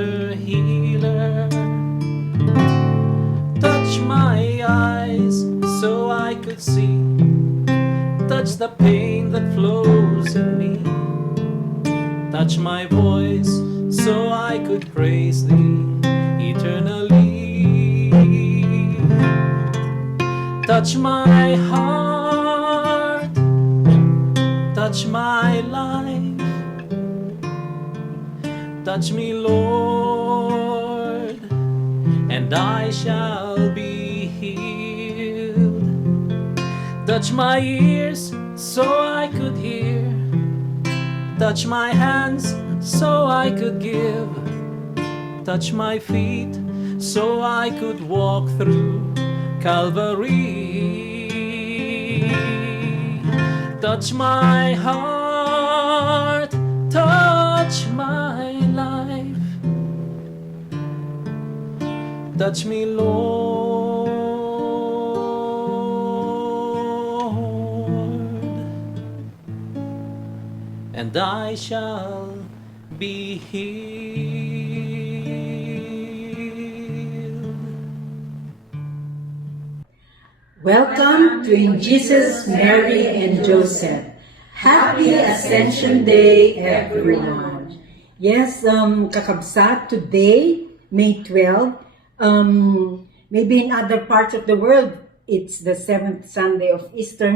Master Healer. Touch my eyes so I could see. Touch the pain that flows in me. Touch my voice so I could praise Thee eternally. Touch my heart, touch my life. Touch me, Lord, and I shall be healed. Touch my ears so I could hear. Touch my hands so I could give. Touch my feet so I could walk through Calvary. Touch my heart, touch my life. Touch me, Lord, and I shall be healed. Welcome to In Jesus, Mary, and Joseph. Happy Ascension Day, everyone. Yes, kakabsat, today, May 12, maybe in other parts of the world, it's the 7th Sunday of Easter.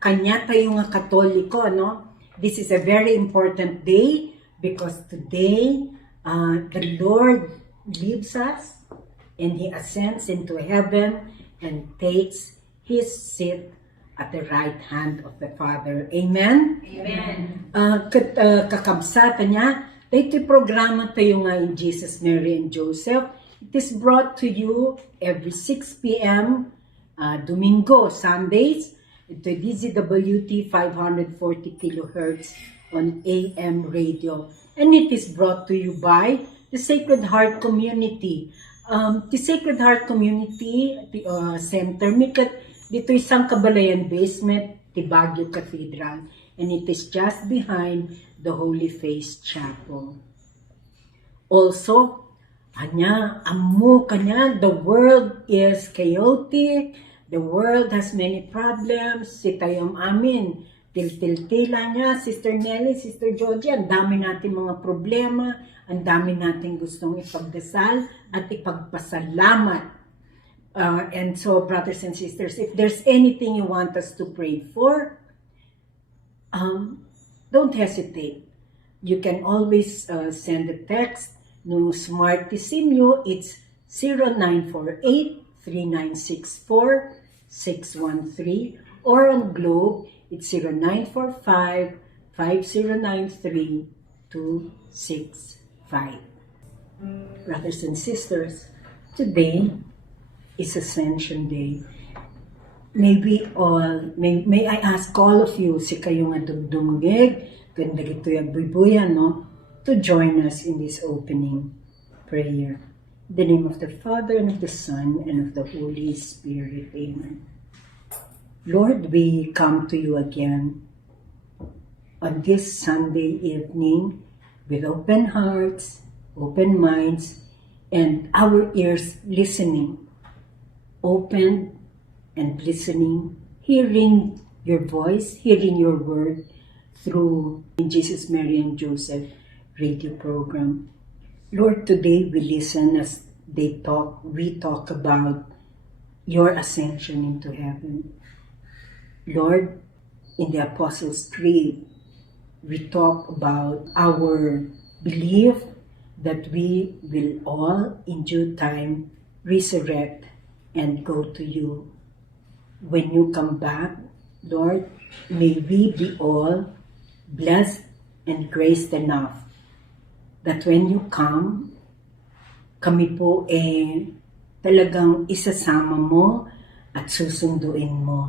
Kanya tayo nga Katoliko, no? This is a very important day because today, the Lord leaves us and He ascends into heaven and takes His seat at the right hand of the Father. Amen? Amen. Kakabsata niya, ito'y programa tayo nga in Jesus, Mary, and Joseph. It is brought to you every 6 p.m. Domingo, Sundays. Ito'y DZWT 540 kilohertz on AM radio. And it is brought to you by the Sacred Heart Community. The Sacred Heart Community Center, dito isang Kabalayan basement, Baguio Cathedral, and it is just behind the Holy Face Chapel. Also, the world is chaotic, the world has many problems, sitayom amin, til-til-tila niya, Sister Nelly, Sister Georgie, ang dami natin mga problema, ang dami natin gustong ipagdasal at ipagpasalamat. And so, brothers and sisters, if there's anything you want us to pray for, don't hesitate. You can always send a text no Smartissimo. It's 0948-3964-613, or on Globe, it's 0945-5093-265. Brothers and sisters, today is Ascension Day. May I ask all of you, si kayo nga dumdumgig, ganda gito yung buibuyan, no? To join us in this opening prayer. In the name of the Father, and of the Son, and of the Holy Spirit. Amen. Lord, we come to you again on this Sunday evening with open hearts, open minds, and our ears listening. Open and listening, hearing your voice, hearing your word through In Jesus, Mary, and Joseph radio program. Lord, today we listen as we talk about your ascension into heaven. Lord, in the Apostles' Creed, we talk about our belief that we will all in due time resurrect and go to you. When you come back, Lord, may we be all blessed and graced enough that when you come, kami po talagang isasama mo at susunduin mo.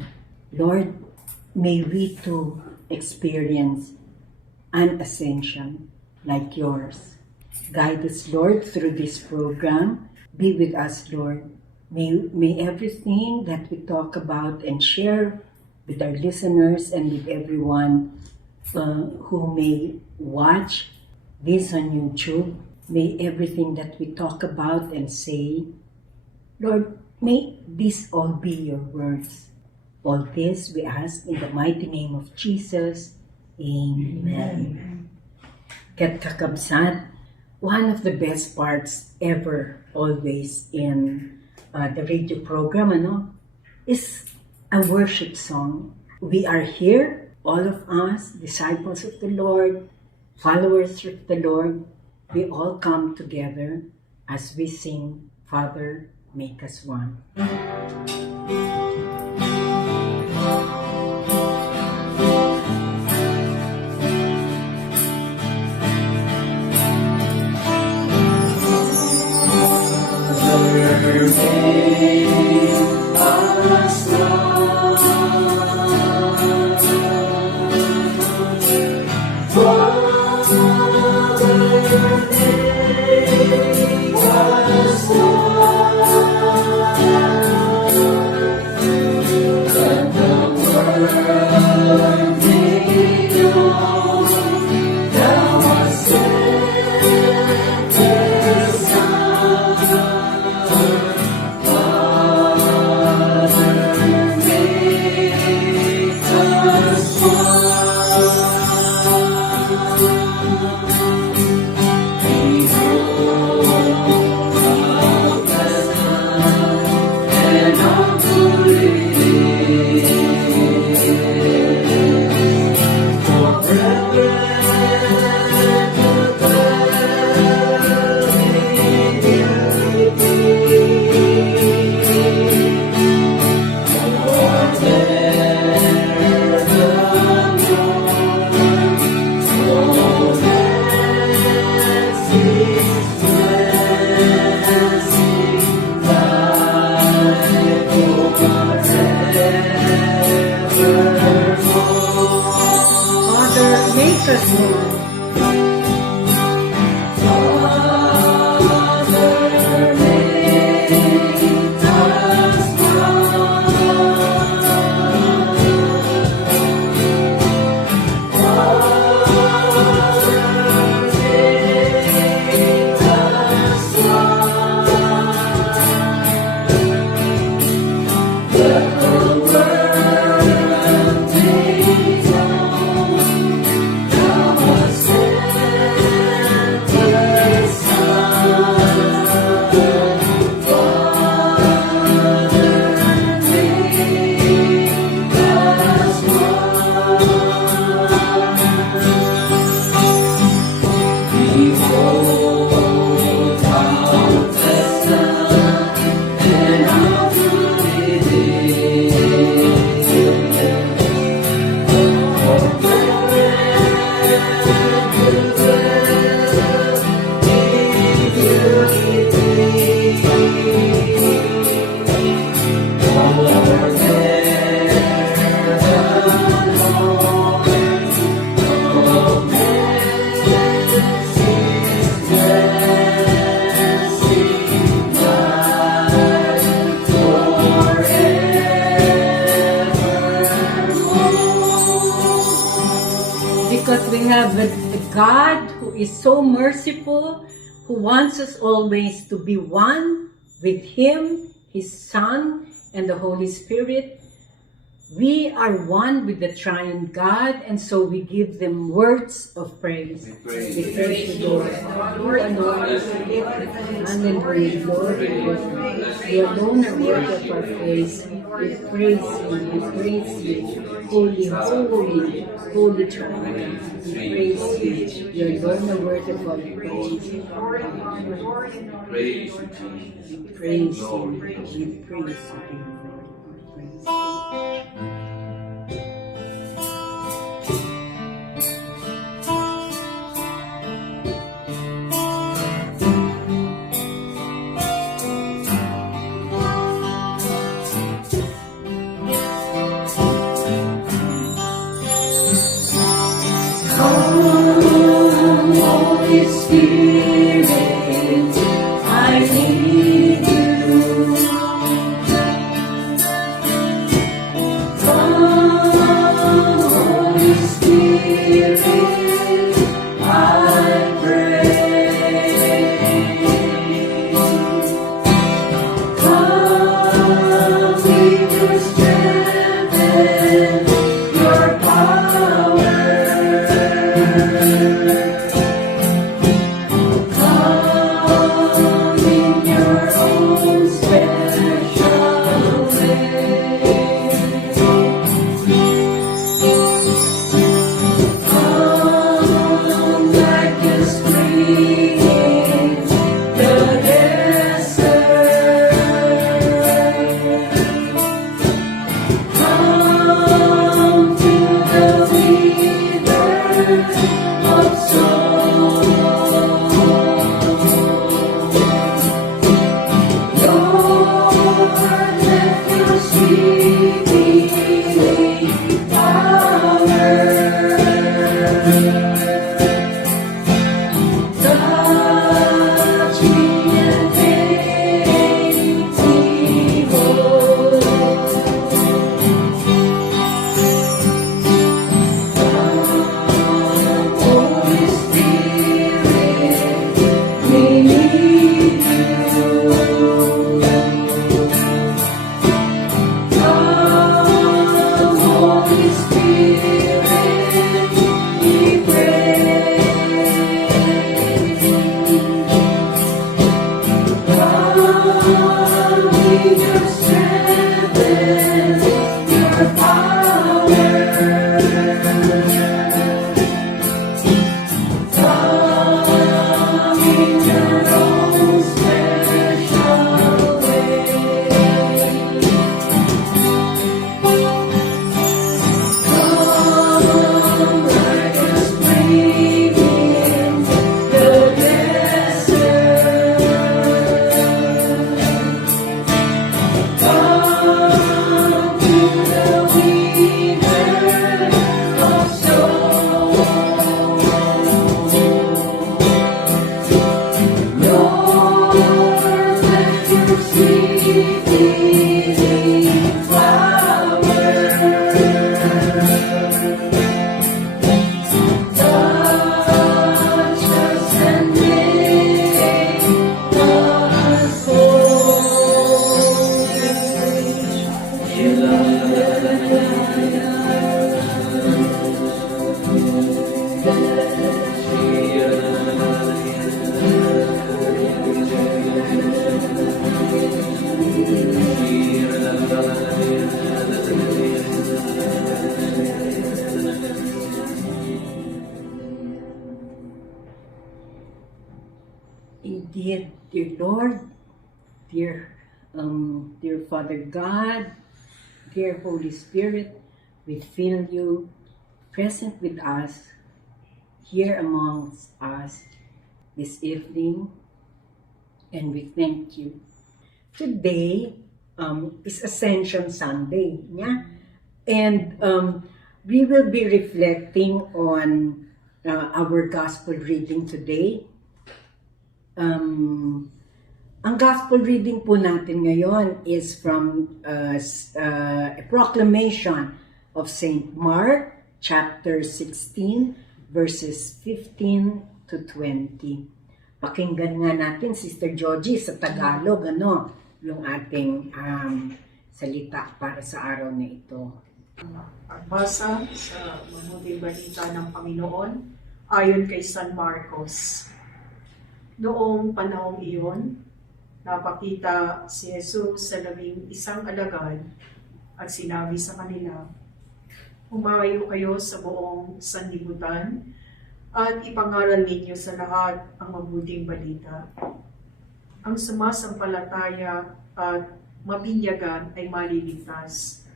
Lord, may we too experience an ascension like yours. Guide us, Lord, through this program. Be with us, Lord. May everything that we talk about and share with our listeners and with everyone who may watch this on YouTube, May everything that we talk about and say, Lord, may these all be your words. All this we ask in the mighty name of Jesus. Amen. Ket kakabsat, one of the best parts ever, always in the radio program, is a worship song. We are here, all of us, disciples of the Lord, followers of the Lord, we all come together as we sing, Father, Make Us One. Because we have a God who is so merciful, who wants us always to be one with Him, His Son, and the Holy Spirit. We are one with the Triune God, and so we give them words of praise. We praise the Lord. Hallelujah, Lord. You alone are worthy of our praise. We praise you. We praise you. Holy, holy, holy Triune. We praise you. You alone are worthy of our praise. Praise you, Jesus. We praise you. We praise you. Holy Spirit, I need you. Indeed, dear Lord, dear Father God, dear Holy Spirit, we feel you present with us, here amongst us this evening, and we thank you. Today is Ascension Sunday, yeah? And we will be reflecting on our gospel reading today. Ang gospel reading po natin ngayon is from a proclamation of St. Mark, chapter 16, verses 15 to 20. Pakinggan nga natin, Sister Georgie, sa Tagalog, yung ating salita para sa araw na ito. Pagbasa sa mabuting balita ng Panginoon ayon kay San Marcos. Noong panahong iyon, napakita si Jesus sa 11 alagad at sinabi sa kanila, "Humayo kayo sa buong sanlibutan at ipangaral ninyo sa lahat ang mabuting balita. Ang sumasampalataya at mabinyagan ay maliligtas,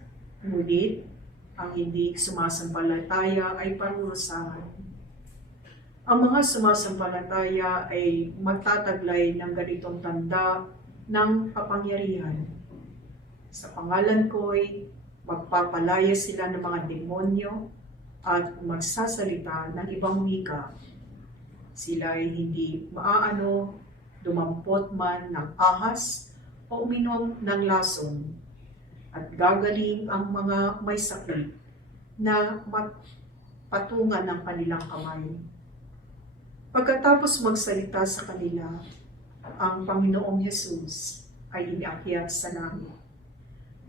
ngunit ang hindi sumasampalataya ay parurusahan. Ang mga sumasampalataya ay magtataglay ng ganitong tanda ng kapangyarihan. Sa pangalan ko'y magpapalaya sila ng mga demonyo at magsasalita ng ibang wika. Sila ay hindi maaano, dumampot man ng ahas o uminom ng lason. At gagaling ang mga may sakit na magpatungan ng kanilang kamay. Pagkatapos magsalita sa kanila, ang Panginoong Jesus ay iniakyat sa langit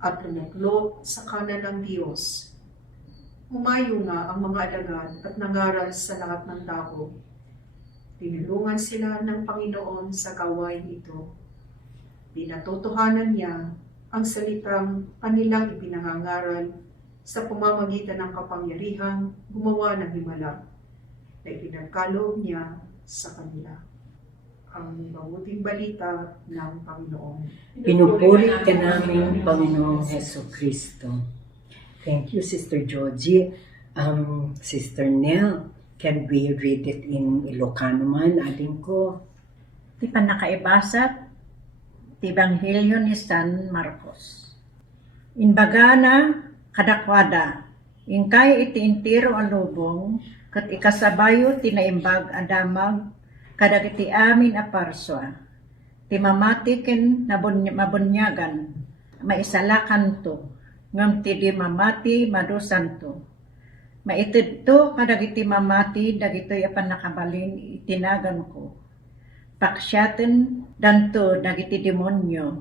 at lumuklok sa kanan ng Diyos. Humayo nga ang mga alagad at nangaral sa lahat ng tao. Tinulungan sila ng Panginoon sa gawain ito. Pinatotohanan niya ang salitang kanilang ipinangangaral sa pamamagitan ng kapangyarihang gumawa ng himala na ipinagkaloob niya sa kanila. Ang mabuting balita ng Panginoon. Pinupuri ka namin, Panginoong Heso Kristo. Thank you, Sister Georgie. Sister Nell, can we read it in Ilocano man? Ating ko. Ti panakaibasat, ti Ebanghelyo ni San Marcos. Inbagana kadakwada, ingkay iti intiro alubong, kat ikasabayo tinaimbag adamag, kadag iti amin aparswa. Ti mamati ken mabunyagan, maisalakan to, ngam ti di mamati madusan to. Maitid to kadag iti mamati, dagitoy apan nakabalin itinagan ko. Paksyaten danto dagiti demonyo,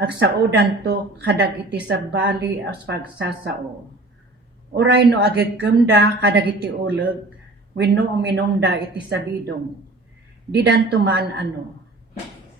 agsaudan to kadag iti sabali as pagsasao. Uray no agagkamda kadagiti uleg, wenno uminumda iti sabidong. Di danto maan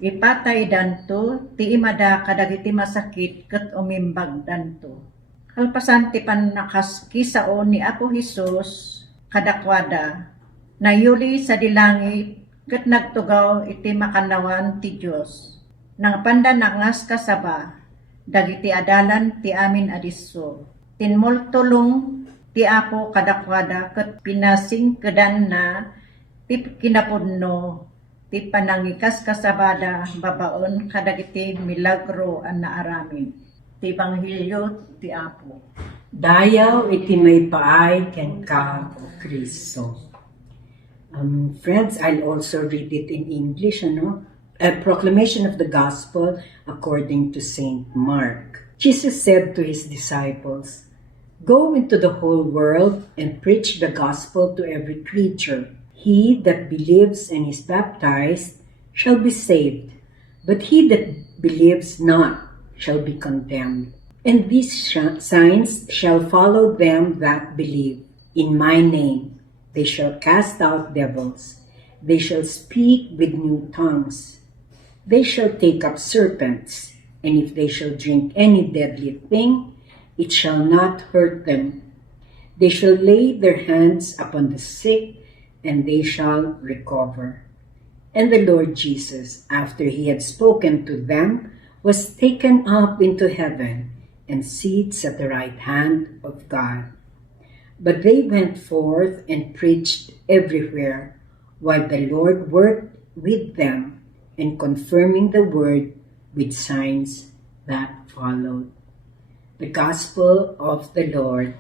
ipatay danto, ti imada kadagiti masakit ket umimbag danto. Kalpasan ti panakaski sao ni Apo Hesus kadakwada, nayuli sa dilangit ket nagtugaw iti makanawan ti Dios. Nang pandanangas kasaba, dagiti adalan ti amin adiso. Tinmultulong ti Apo kadakwada ket pinasing kedan na ti kinapudno ti panangikas kasabada babaon kadagiti milagro an naaramin. Ti Ebanghelyo ti Apo. Dayaw iti may paay ken ka, O Kristo. Friends, I'll also read it in English, A proclamation of the gospel according to St. Mark. Jesus said to his disciples, "Go into the whole world and preach the gospel to every creature. He that believes and is baptized shall be saved, but he that believes not shall be condemned. And these signs shall follow them that believe. In my name they shall cast out devils. They shall speak with new tongues. They shall take up serpents, and if they shall drink any deadly thing, it shall not hurt them. They shall lay their hands upon the sick, and they shall recover. And the Lord Jesus, after he had spoken to them, was taken up into heaven and sits at the right hand of God. But they went forth and preached everywhere, while the Lord worked with them and confirming the word with signs that followed. The Gospel of the Lord.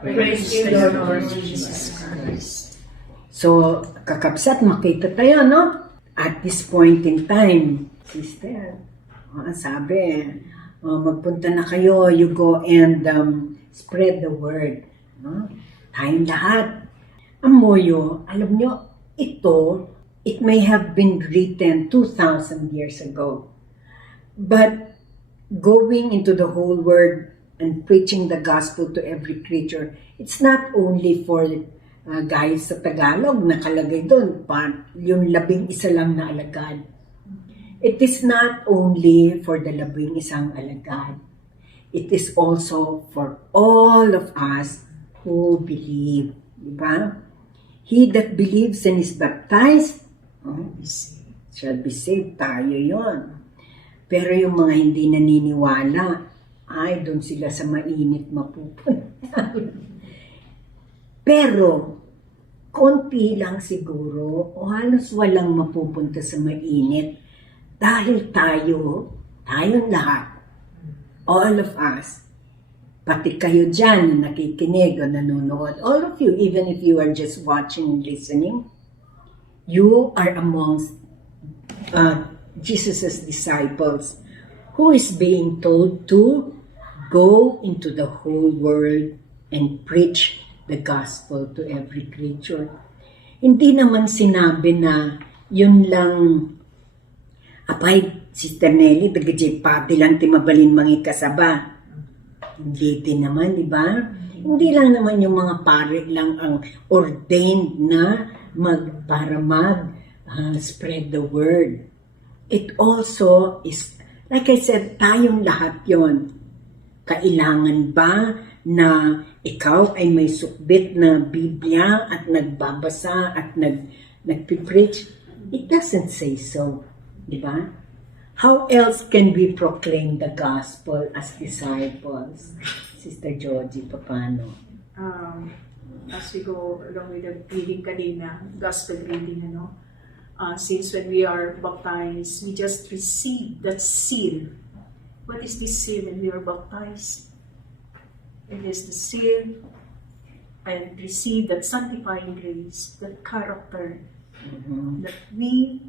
Praise to the Lord Jesus Christ. So, kakapsat, makita tayo, no? At this point in time, sister, sabi, magpunta na kayo, you go and spread the word. No? Tayong lahat. Ang moyo, alam nyo, ito, it may have been written 2,000 years ago. But going into the whole world and preaching the gospel to every creature, it's not only for guys sa Tagalog, nakalagay doon, yung 11 lang na alagad. It is not only for the 11 alagad. It is also for all of us who believe. Diba? He that believes and is baptized shall be saved. Tayo yon. Pero yung mga hindi naniniwala, ay, doon sila sa mainit mapupunta. Pero, konti lang siguro, o halos walang mapupunta sa mainit, dahil tayong lahat, all of us, pati kayo dyan na nakikinig o nanonood, all of you, even if you are just watching and listening, you are amongst Jesus' disciples who is being told to go into the whole world and preach the gospel to every creature. Hindi naman sinabi na yun lang apay, Sister Nelly, dagajay pati lang timabalin mga kasaba. Hindi din naman, di ba? Hindi lang naman yung mga pare lang ang ordained na para spread the word. It also is, like I said, tayong lahat yon. Kailangan ba na ikaw ay may sukbit na Biblia at nagbabasa at nagpipreach? It doesn't say so. Di ba? How else can we proclaim the gospel as disciples? Sister Georgie, paano? As we go along with the reading kanina, gospel reading, since when we are baptized, we just receive that seal. What is this seal when we are baptized? It is the seal and receive that sanctifying grace, that character, that we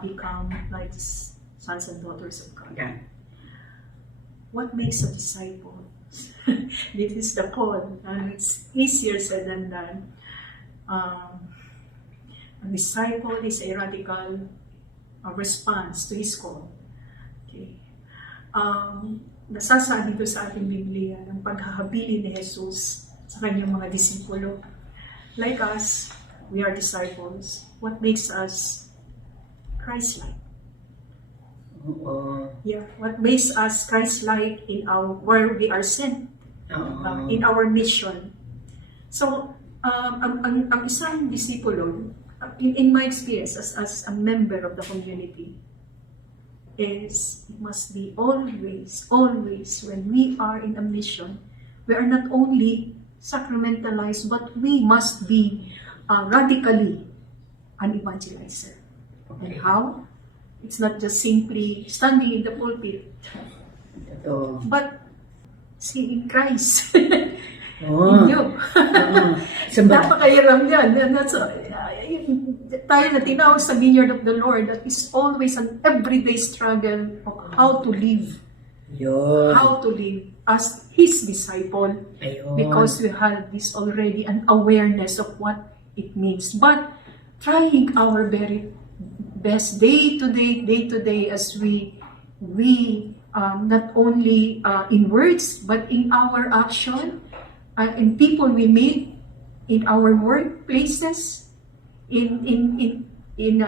become like sons and daughters of God. Yeah. What makes a disciple? This is the call, and it's easier said than done. A disciple is a radical response to his call. Okay. Nasasabi dito sa ating Biblia ng paghahabili ni Jesus sa kanyang mga disipulo. Like us, we are disciples. What makes us Christ-like? Yeah, what makes us Christ-like in where we are sent, in our mission. So, ang isang disipulo, in my experience as a member of the community, is it must be always when we are in a mission, we are not only sacramentalized, but we must be radically an evangelizer. Okay. And how? It's not just simply standing in the pulpit, but seeing Christ in you. Napakahirap yan. Tayo na tinawag sa vineyard of the Lord, that is always an everyday struggle of how to live. Yun. How to live as His disciple. Ayun. Because we have this already, an awareness of what it means. But trying our very best day to day as we not only in words, but in our action, in people we meet, in our workplaces, in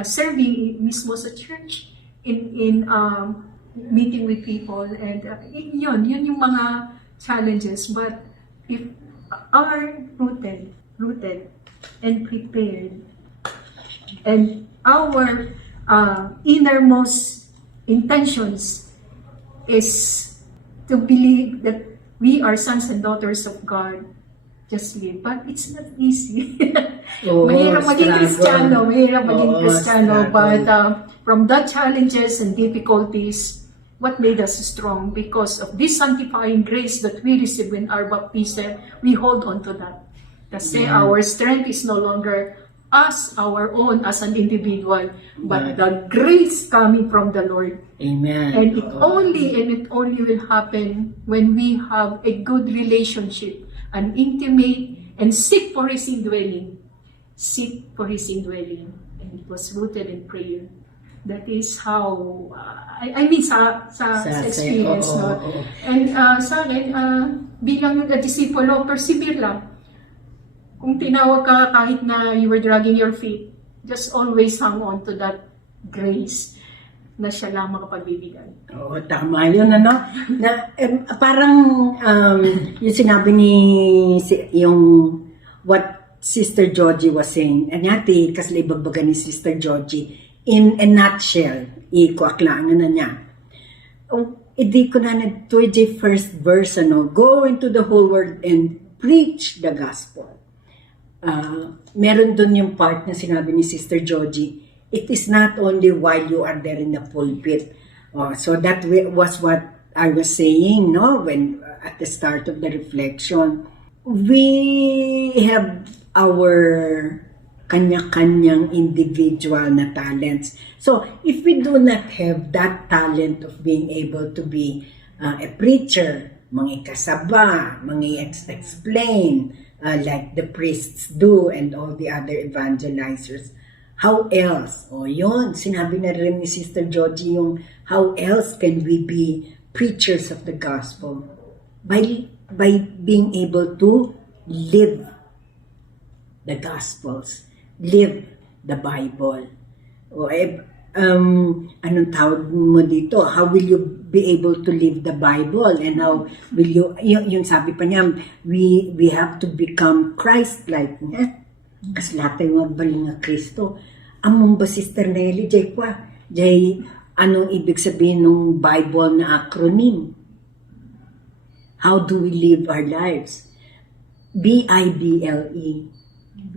serving mismo sa church, in meeting with people, and yun yung mga challenges. But if are rooted and prepared And our innermost intentions is to believe that we are sons and daughters of God. Just live. But it's not easy. Oo, Mahirap maging struggle. Kristiyano. Mahirap maging Oo, Kristiyano. struggle. But from the challenges and difficulties, what made us strong? Because of this sanctifying grace that we receive in our baptism, we hold on to that. Kasi our strength is no longer us, our own, as an individual, but the grace coming from the Lord. Amen. And it only will happen when we have a good relationship, an intimate, and seek for His indwelling. Seek for His indwelling. And it was rooted in prayer. That is how, I mean, sa experience. oo, No? oo. And sa akin, bilang disipulo, persevere lang. Kung tinawag ka kahit na you were dragging your feet, just always hang on to that grace na siya lang makapagbibigay. Oo, tama yun, ano? Na, parang yung sinabi yung what Sister Georgie was saying, anyati, kasli bagbaga ni Sister Georgie, in a nutshell, ikuaklaan na niya. Hindi ko na nag-tuwid first verse, ano, go into the whole world and preach the gospel. Meron dun yung part na sinabi ni Sister Georgie, it is not only while you are there in the pulpit. So that was what I was saying, no? When at the start of the reflection, we have our kanya-kanyang individual na talents. So if we do not have that talent of being able to be a preacher, mangikasaba, explain, like the priests do and all the other evangelizers. How else? Yun, sinabi na rin ni Sister Georgie yung how else can we be preachers of the gospel? By being able to live the gospels, live the Bible. Anong tawag mo dito? How will you be able to live the Bible? And how will you, yung sabi pa niya, we have to become Christ-like. Kasi lahat tayo magbaling nga Kristo. Among ba, Sister Nelly, anong ibig sabihin ng Bible na acronym? How do we live our lives? B-I-B-L-E.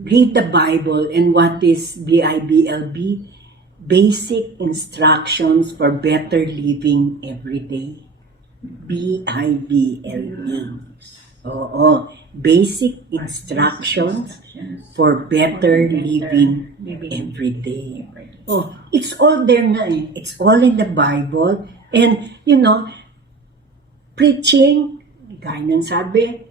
Read the Bible. And what is B-I-B-L-B? Basic instructions for better living every day. B-I-B-L-E. Oo. Basic instructions for better living every day. Oh, it's all there na eh. It's all in the Bible. And, preaching, gaya ng sabi,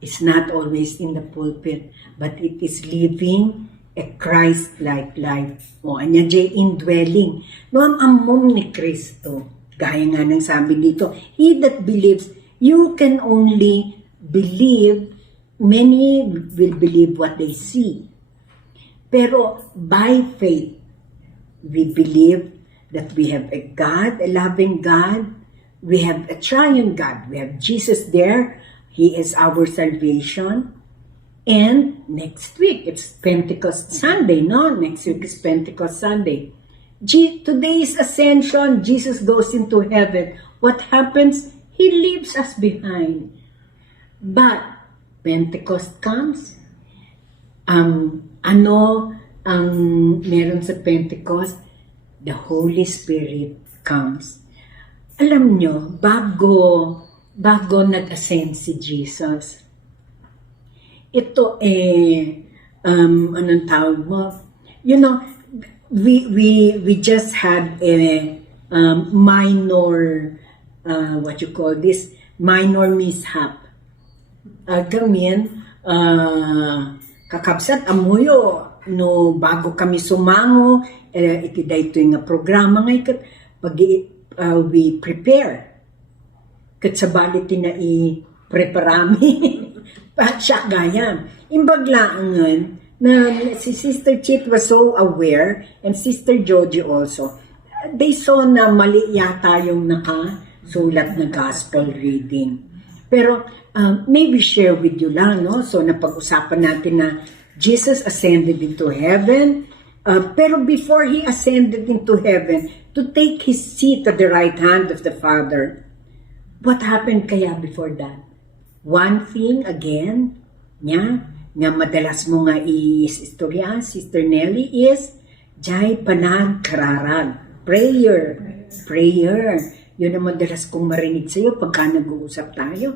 is not always in the pulpit, but it is living a Christ-like life. Anya indwelling. Ang amom ni Kristo. Gaya nga ng sabi dito, he that believes, you can only believe, many will believe what they see. Pero by faith, we believe that we have a God, a loving God, we have a triune God, we have Jesus there, He is our salvation. And next week, it's Pentecost Sunday, no? Next week is Pentecost Sunday. Today's ascension, Jesus goes into heaven. What happens? He leaves us behind. But Pentecost comes. Ano ang meron sa Pentecost? The Holy Spirit comes. Alam nyo, bago nag-ascend si Jesus, ito anong tawag mo? We just had a minor, what you call this, minor mishap. Kakabsat amuyo, no bago kami sumango, iti dayto nga programa ngay we prepare. Kat sa balit na i-preparami. Siya gaya. Imbaglaangan na si Sister Chit was so aware and Sister Georgie also. They saw na mali yata yung nakasulat na gospel reading. Pero maybe share with you lang, no? So napag-usapan natin na Jesus ascended into heaven. Pero before he ascended into heaven to take his seat at the right hand of the Father, what happened kaya before that? One thing again, nga madalas mo nga i-istorya, Sister Nelly, is jay panagkararag. Prayer. Yun ang madalas kong marinig sa'yo pagka nag-uusap tayo.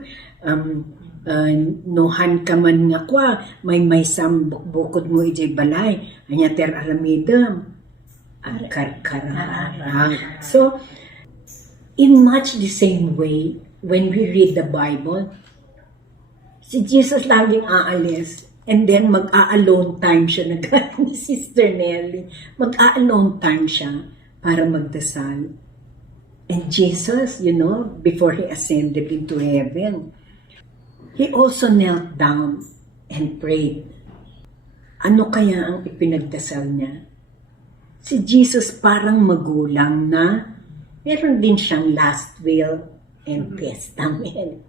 Nuhan ka man nga kwa, may bukod mo ijay balay, anya ter aramidam, karkararang. So, in much the same way, when we read the Bible, si Jesus laging aalis, and then mag-a-alone time siya, nagkaya ni Sister Nelly, mag-a-alone time siya para magdasal. And Jesus, before he ascended into heaven, he also knelt down and prayed. Ano kaya ang ipinagdasal niya? Si Jesus parang magulang na meron din siyang last will and testament.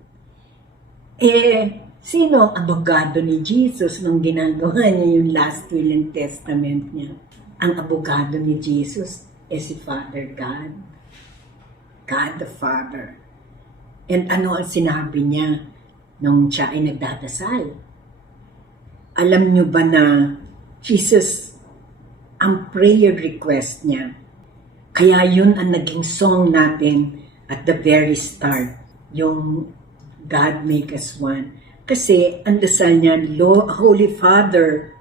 Sino ang abogado ni Jesus nung ginagawa niya yung last will and testament niya? Ang abogado ni Jesus si Father God. God the Father. And ano ang sinabi niya nung siya ay nagdadasal? Alam niyo ba na Jesus, ang prayer request niya, kaya yun ang naging song natin at the very start, yung God make us one. Kasi ang dasal niya, Holy Father,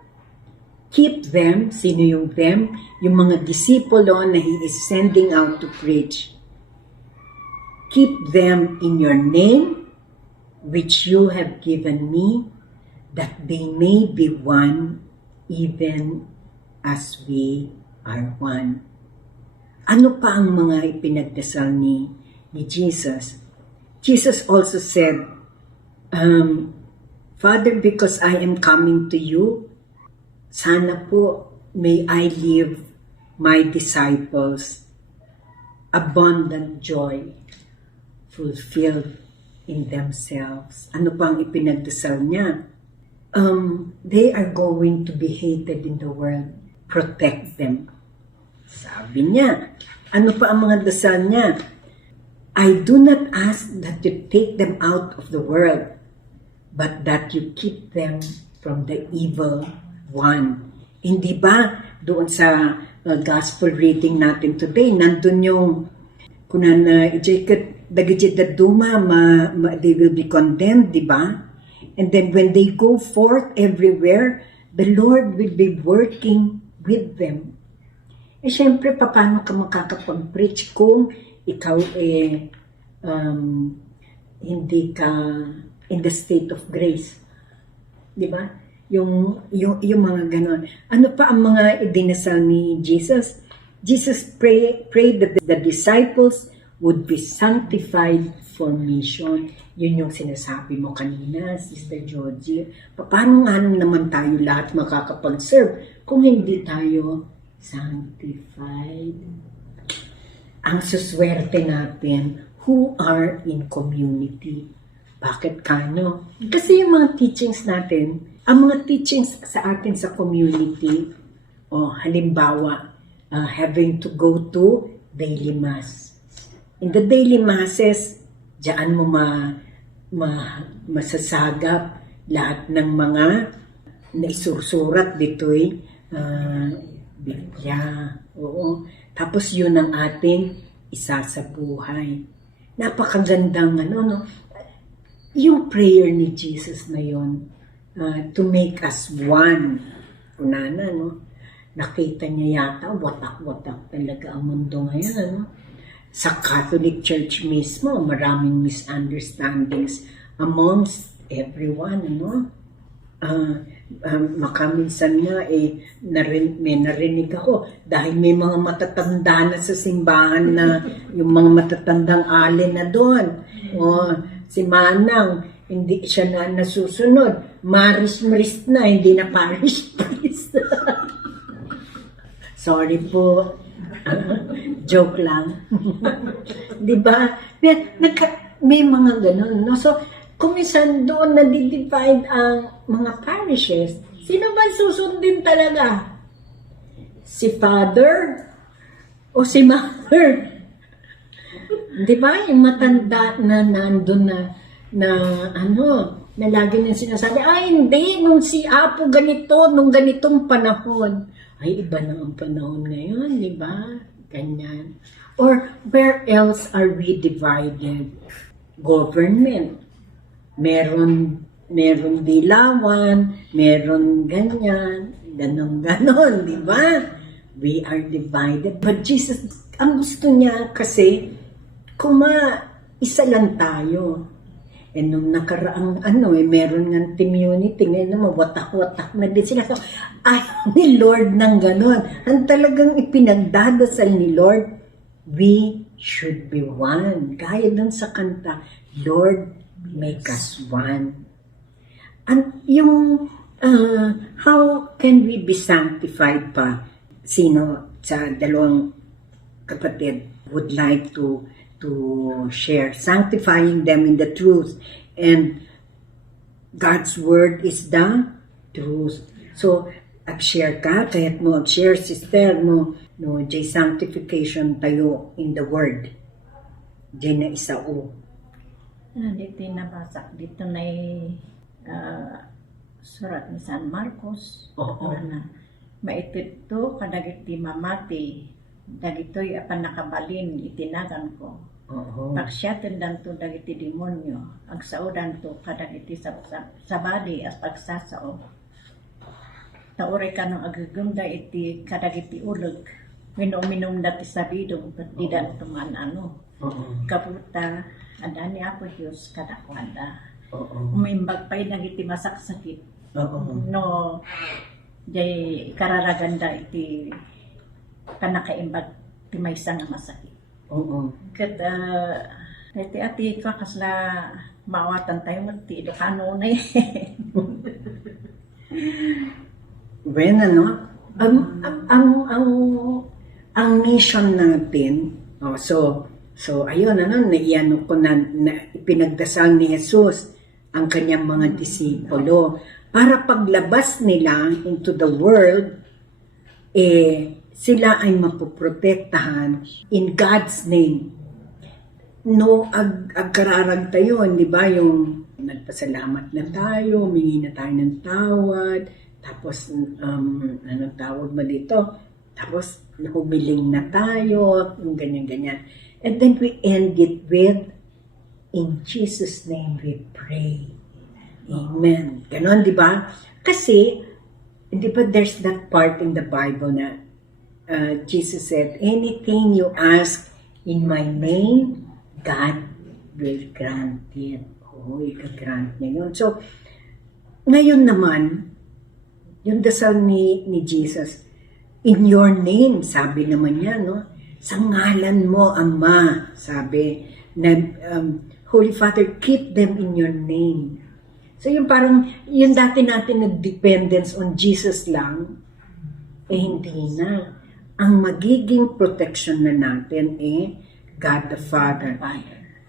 keep them, sino yung them? Yung mga disipulo na He is sending out to preach. Keep them in your name, which you have given me, that they may be one, even as we are one. Ano pa ang mga ipinagdasal ni Jesus? Jesus also said, Father, because I am coming to you, sana po may I leave my disciples abundant joy, fulfilled in themselves. Ano pang ipinagdasal niya? They are going to be hated in the world. Protect them. Sabi niya. Ano pa ang mga dasal niya? I do not ask that you take them out of the world, but that you keep them from the evil one. Hindi ba doon sa gospel reading natin today, nandun yung kunan dagiti daduma they will be condemned, di ba? And then when they go forth everywhere, the Lord will be working with them. Siyempre, paano ka makakapag-preach kung ikaw hindi ka in the state of grace? Di ba? Yung mga ganon. Ano pa ang mga idinasal ni Jesus? Jesus prayed that the disciples would be sanctified for mission. Yun yung sinasabi mo kanina, Sister Georgie. Paano nga naman tayo lahat makakapag-serve kung hindi tayo sanctified? Ang suswerte natin who are in community. Bakit kano? Kasi yung mga teachings natin, ang mga teachings sa atin sa community, halimbawa, having to go to daily mass. In the daily masses, diyan mo masasagap lahat ng mga naisusurat dito'y Biblia. Oo. Tapos yun ang ating isa sa buhay. Napakagandang yung prayer ni Jesus na yun, to make us one. Unana, nakita niya yata, watak-watak talaga ang mundo ngayon, Sa Catholic Church mismo, maraming misunderstandings amongst everyone, makaminsan nga may narinig ako dahil may mga matatanda na sa simbahan na yung mga matatandang alin na doon. Si Manang, hindi siya na nasusunod. Maris na, hindi na parish priest. Sorry po. Joke lang. Di ba? May mga ganun, So, kumisan doon nadidivide ang mga parishes. Sino ba susundin talaga? si father o si mother. Di ba? Yung matanda na nandun na na lagi nang sinasabi, ay hindi, nung si Apo ganito, nung ganitong panahon. Ay, iba na ang panahon ngayon, di ba? Ganyan. Or where else are we divided? Government. Meron dilawan, meron ganyan, ganon, di ba? We are divided. But Jesus, ang gusto niya kasi, isa lang tayo. And nung nakaraang meron ng community, ngayon naman, watak-watak na din sila. So, ayaw ni Lord ng ganon. Ang talagang ipinagdadasal ni Lord, we should be one. Gaya dun sa kanta, Lord, make us one. And yung, how can we be sanctified pa? Sino sa dalawang kapatid would like to share? Sanctifying them in the truth. And God's word is the truth. So, ag-share ka, kaya't mo ag-share, sister mo, no, J sanctification tayo in the word. J na isao. Dito nabasa, dito na surat ni San Marcos. Oo. Na maitid to, kadagiti mamati, dagito'y apan nakabalin, itinagan ko. Oo. Pagsyatin dan to dagiti demonyo, ang saudan to kadagiti sabadi as pagsasao. Tauray ka nung agagumda iti kadagiti ulog, minom dati sabidong, di dan tuman kaputa, adani Apo Diyos kadakwada. Umimbag pa'y dagiti masaksakit. No, jay kararaganda iti kanakaimbag ti maysa nga masakit. Kat ati kasla maawatan tayo ti Ilocano na When ang mission natin, so ayun naiano ko na ipinagdasal ni Jesus ang kanyang mga disipulo para paglabas nila into the world, sila ay mapoprotektahan in God's name. No, agkararag tayo, di ba? Yung nagpasalamat na tayo, humingi na tayo ng tawad, tapos, anong tawag mo dito? Tapos, humiling na tayo, ganyan-ganyan. And then we end it with, in Jesus' name we pray. Amen. Ganon, di ba? Kasi, di ba there's that part in the Bible na Jesus said, anything you ask in my name, God will grant it. Ika-grant niya yun. So, ngayon naman, yung dasal ni Jesus, in your name, sabi naman niya, no? Sa ngalan mo, Ama, sabi, na, Holy Father, keep them in your name. So yung parang, yung dati natin na dependence on Jesus lang, hindi na. Ang magiging protection na natin God the Father.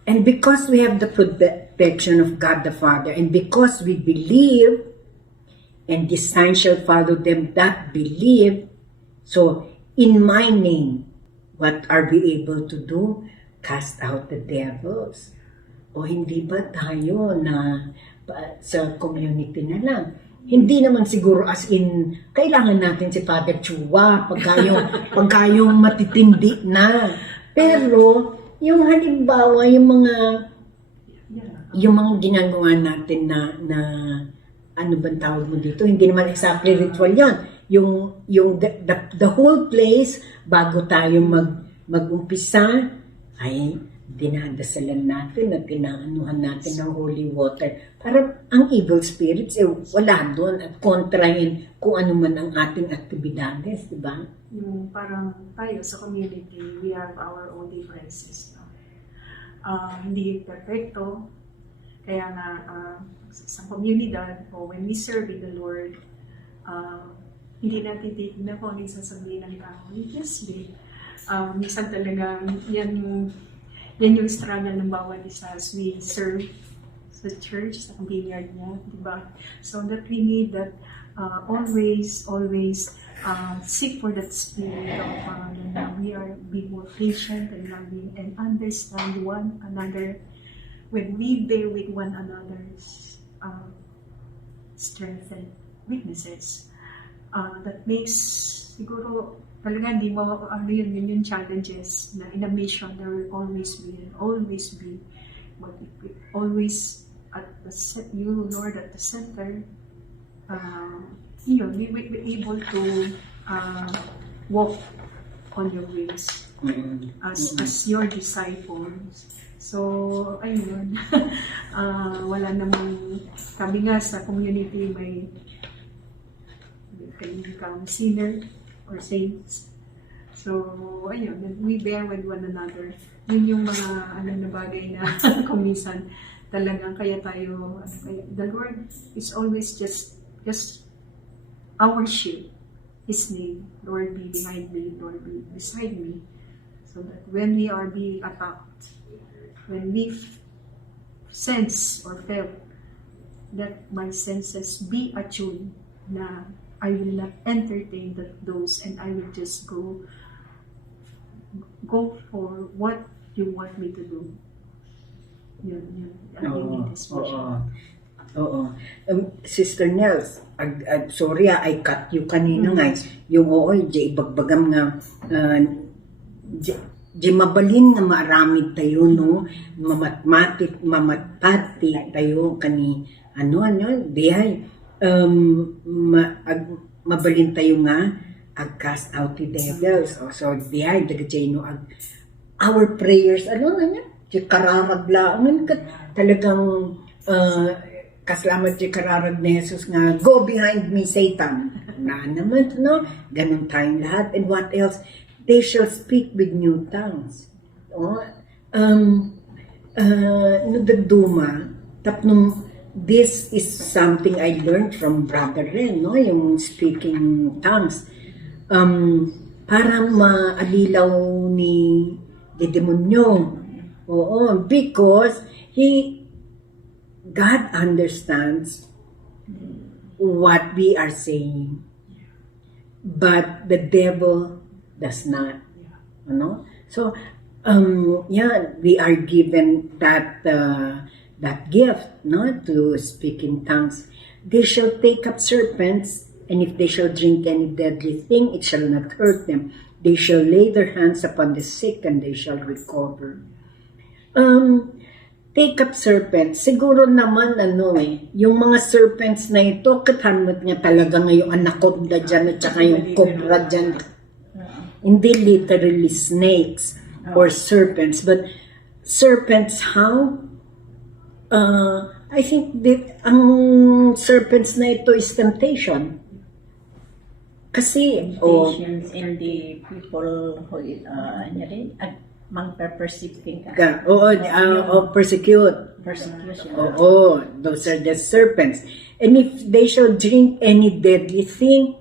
And because we have the protection of God the Father, and because we believe, and these signs shall follow them that believe, so in my name, what are we able to do? Cast out the devils. O hindi ba tayo na sa community na lang? Hindi naman siguro as in, kailangan natin si Father Chua pagka yung matitindi na. Pero, yung halimbawa, yung mga ginagawa natin na ano bang tawag mo dito? Hindi naman exactly ritual yan. Yung the whole place, bago tayo mag-umpisa, ay dinadasalan natin at pinaanuhan natin ng holy water. Para ang evil spirits, wala doon at kontrahin kung ano man ang ating aktibidades, di ba? Yung parang tayo sa community, we have our own differences. No? Hindi perfecto. Kaya nga, sa komunidad, o when we serve the Lord, hindi natin titignan kung ano yung sasabihin ng tao. Just be. Minsan talagang yan yung struggle ng bawat isa as we serve sa church, sa vineyard niya, di ba? So that we need that always seek for that spirit of na we are being more patient and loving and understand one another when we bear with one another's strengths and weaknesses. That makes siguro talaga hindi mo yun yung challenges na in a mission there will always be but if we always at the you Lord at the center, we will be able to walk on your ways as your disciples. So ayun. Wala namang kami nga sa community may can become sinner or saints. So, ayun, we bear with one another. Yun yung mga na bagay na kumisan talagang kaya tayo, the Lord is always just our shield. His name, Lord be behind me, Lord be beside me. So that when we are being attacked, when we sense or felt that my senses be attuned na I will not entertain those and I will just go for what you want me to do. Yun. Oo. Sister Nels, sorry I cut you kanina nga. Yung ibagbagam nga, di mabalin nga maaramid tayo, no? Mamatpati tayo kani, dihay. Mabalin tayo nga cast out the devils. So dihay dagajay our prayers di kararagla talagang kasalamat di kararag ni Jesus nga go behind me Satan na naman no ganun tayong lahat. And what else? They shall speak with new tongues. Nagduma tapnong this is something I learned from Brother Ren, no? Yung speaking tongues. Para maalilaw ni demonyo. Oo, because God understands what we are saying. But the devil does not. Ano? So, we are given that gift, no, to speak in tongues. They shall take up serpents, and if they shall drink any deadly thing, it shall not hurt them. They shall lay their hands upon the sick, and they shall recover. Take up serpents. Siguro naman, yung mga serpents na ito, katamot nga talaga ngayong anaconda dyan, at saka yung cobra dyan. Hindi literally snakes or serpents, but serpents, how? I think ang serpents na ito is temptation. Kasi, Temptations in the people who persecute. Persecute. Persecution. Those are the serpents. And if they shall drink any deadly thing,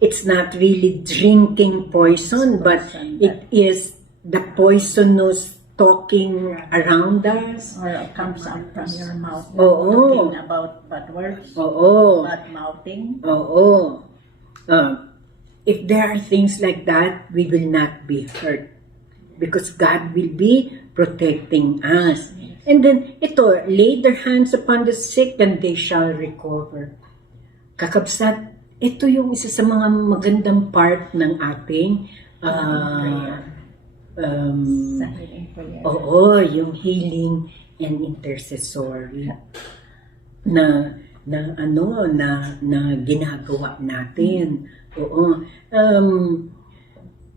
it's not really drinking poison, but it is the poisonous talking around us. Or it comes out from your mouth. Talking about bad words. Bad mouthing. If there are things like that, we will not be hurt. Because God will be protecting us. And then, lay their hands upon the sick and they shall recover. Kakabsat, ito yung isa sa mga magandang part ng ating yung healing and intercessory na ginagawa natin.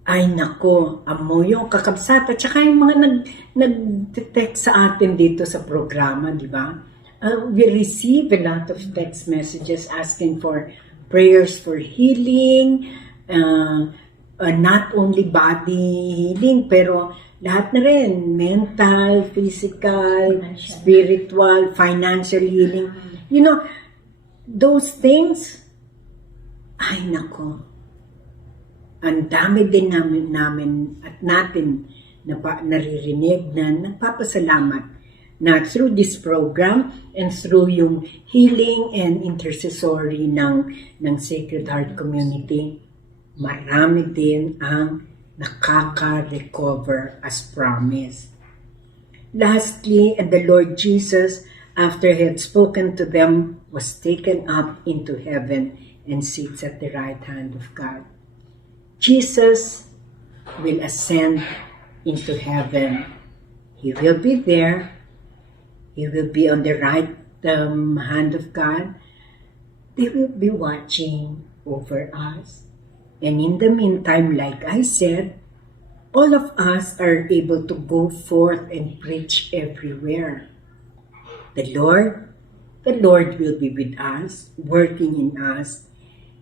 Ay nako, amo yung kakabsat at saka yung mga nag-text sa atin dito sa programa, di ba? We receive a lot of text messages asking for prayers for healing, not only body healing, pero lahat na rin, mental, physical, spiritual, financial healing. You know, those things, ay nako, ang dami din namin at natin naririnig na nagpapasalamat na through this program and through yung healing and intercessory ng Sacred Heart Community, marami din ang nakaka-recover as promised. Lastly, and the Lord Jesus, after he had spoken to them, was taken up into heaven and sits at the right hand of God. Jesus will ascend into heaven. He will be there. He will be on the right hand of God. They will be watching over us. And in the meantime, like I said, all of us are able to go forth and preach everywhere. The Lord will be with us, working in us,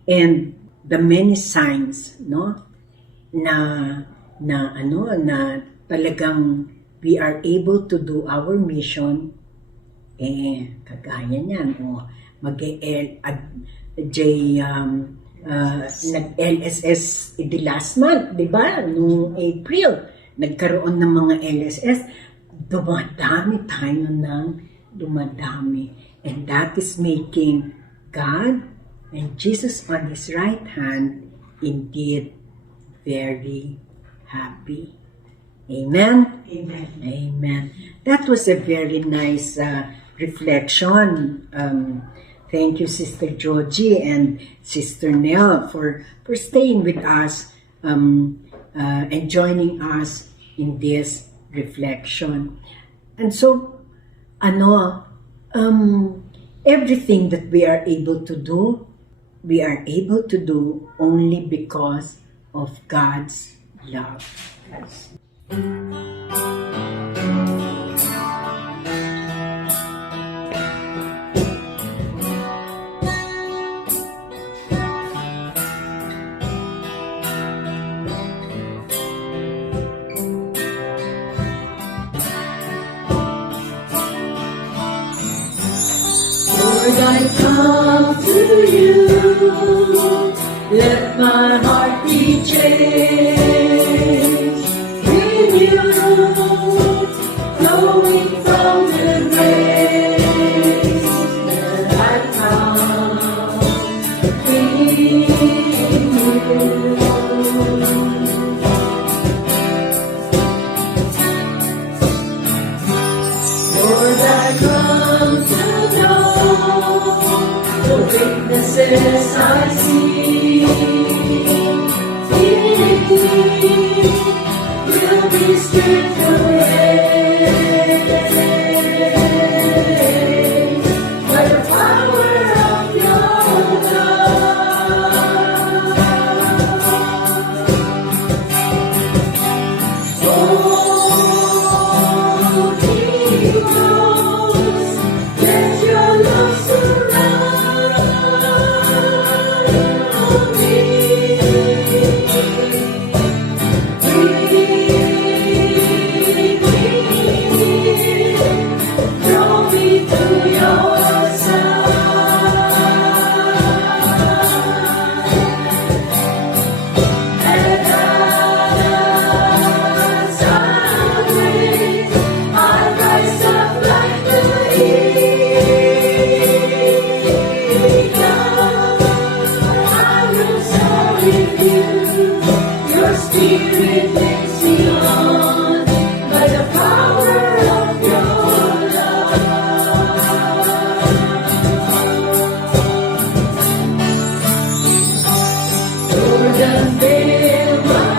and the many signs, no, na talagang we are able to do our mission, kagaya niyan, nag-LSS the last month, di ba? Noong April, nagkaroon ng mga LSS, dumadami tayo ng dumadami. And that is making God and Jesus on His right hand indeed very happy. Amen? Amen. Amen. That was a very nice reflection. Thank you, Sister Georgie and Sister Nell, for staying with us and joining us in this reflection. And so, everything that we are able to do only because of God's love. Lord, I come to you, let my heart be changed, renewed, flowing from the grace that I found in you. Lord, I come to the weaknesses I see in me will be stripped away by the power of your love. Oh, Jesus, let your love surround me. Draw me to your side. And as I wait, I rise up like the eagle. I will soar with you. Your spirit takes me on by the power of your love. Lord, unveil my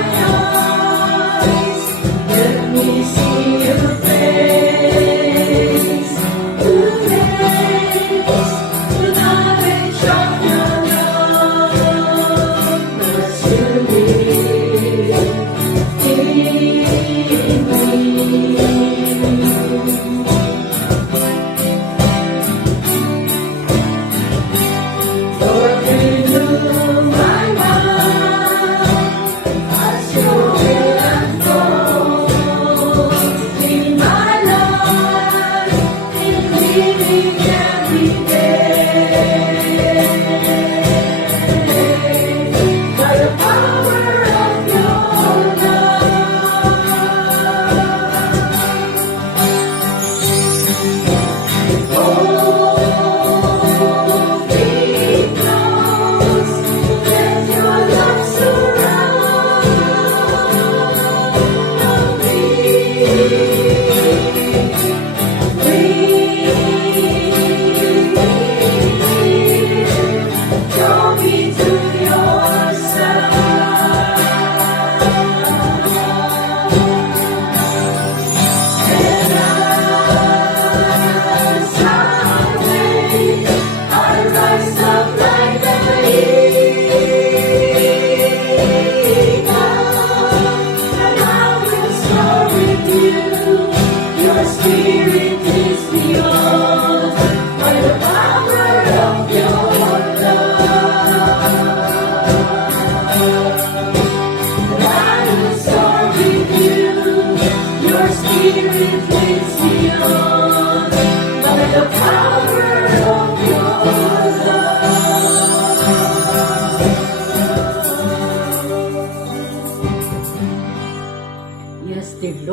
eyes, let me see your face. To taste the knowledge of your love, pursue me in me. Lord, renew my mind as your will unfolds.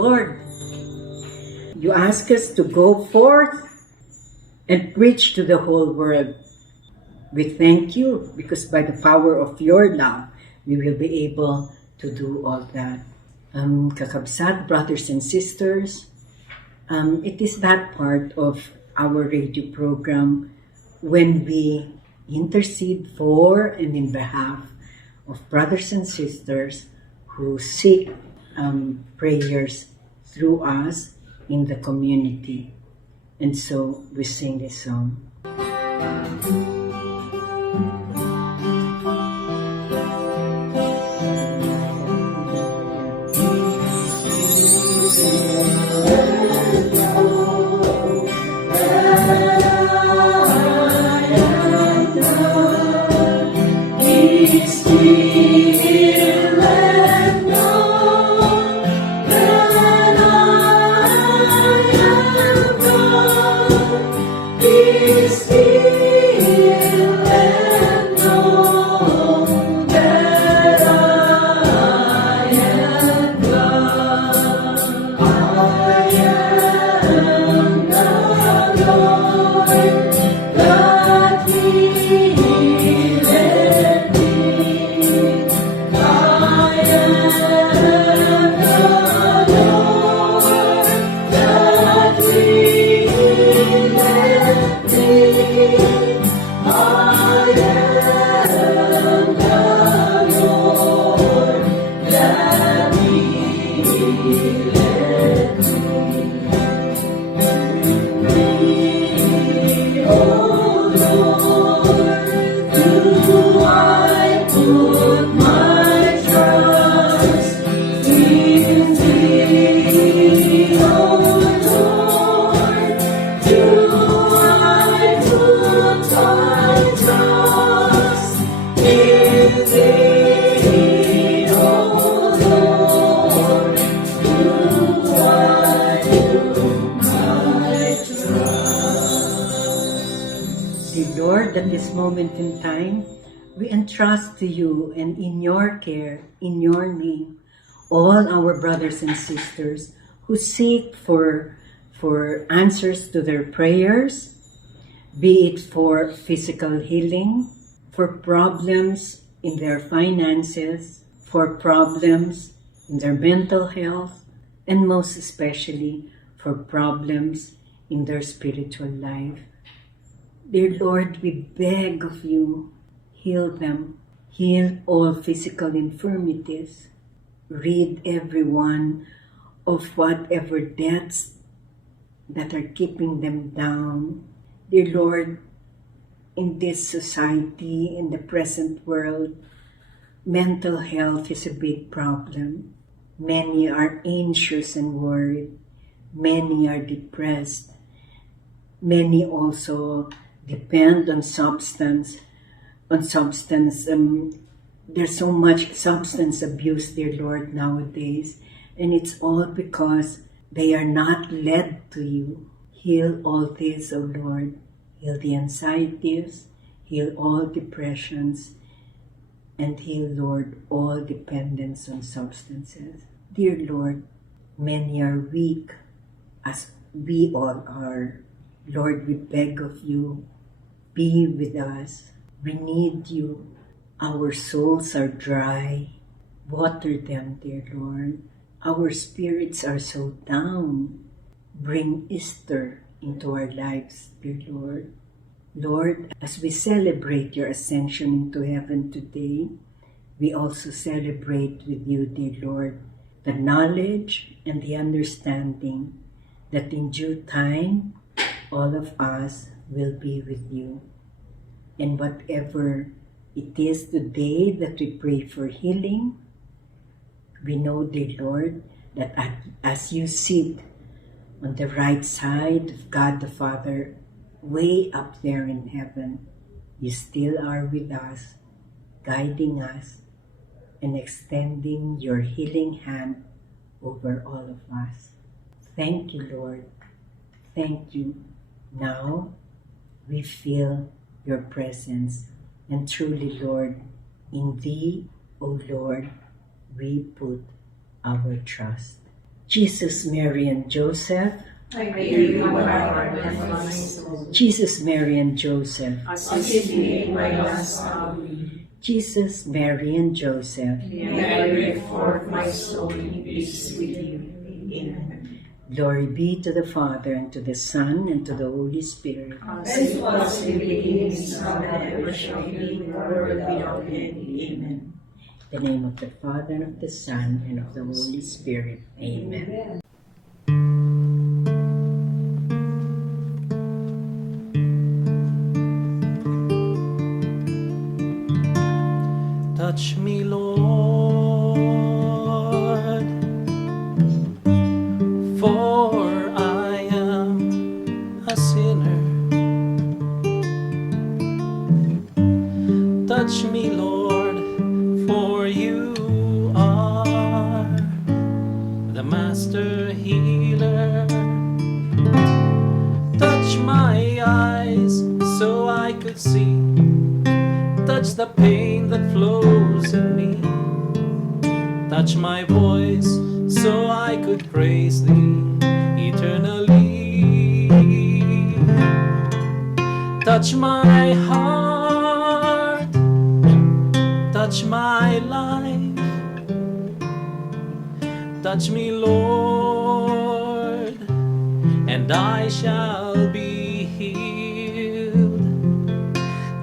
Lord, you ask us to go forth and preach to the whole world. We thank you because by the power of your love, we will be able to do all that. Kakabsat, brothers and sisters, it is that part of our radio program when we intercede for and in behalf of brothers and sisters who seek prayers through us in the community. And so we sing this song. Lord, at this moment in time, we entrust to you and in your care, in your name, all our brothers and sisters who seek for answers to their prayers, be it for physical healing, for problems in their finances, for problems in their mental health, and most especially for problems in their spiritual life. Dear Lord, we beg of you, heal them. Heal all physical infirmities. Rid everyone of whatever debts that are keeping them down. Dear Lord, in this society, in the present world, mental health is a big problem. Many are anxious and worried. Many are depressed. Many also depend on substance. There's so much substance abuse, dear Lord, nowadays. And it's all because they are not led to you. Heal all this, O Lord. Heal the anxieties, heal all depressions, and heal, Lord, all dependence on substances. Dear Lord, many are weak, as we all are. Lord, we beg of you, be with us. We need you. Our souls are dry. Water them, dear Lord. Our spirits are so down. Bring Easter into our lives, dear Lord. Lord, as we celebrate your ascension into heaven today, we also celebrate with you, dear Lord, the knowledge and the understanding that in due time, all of us will be with you. And whatever it is today that we pray for healing, we know, dear Lord, that as you sit on the right side of God the Father, way up there in heaven, you still are with us, guiding us and extending your healing hand over all of us. Thank you, Lord. Thank you. Now we feel your presence, and truly, Lord, in thee, O Lord, we put our trust. Jesus, Mary, and Joseph. I pray you, my heart and my soul. Jesus, Mary, and Joseph. Assist me in my last hour. Jesus, Mary, and Joseph. May I bring forth my soul in peace with you. Amen. Glory be to the Father, and to the Son, and to the Holy Spirit. As it was in the beginning, is now, and ever shall be, world without end. Amen. In the name of the Father, and of the Son, and of the Holy Spirit. Amen. Touch me, Lord, for I am a sinner. Touch me, Lord, for you are the master healer. Touch my eyes so I could see. Touch the pain that flows in me. Touch my voice so I could praise thee eternally. Touch my heart, touch my life. Touch me, Lord, and I shall be healed.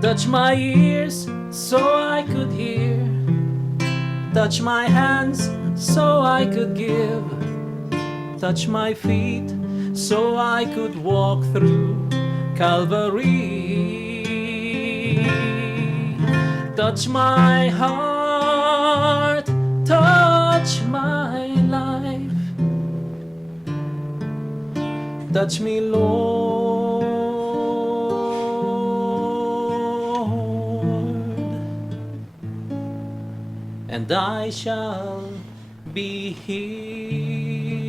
Touch my ears so I could hear. Touch my hands so I could give. Touch my feet so I could walk through Calvary. Touch my heart, touch my life. Touch me, Lord, and I shall be healed.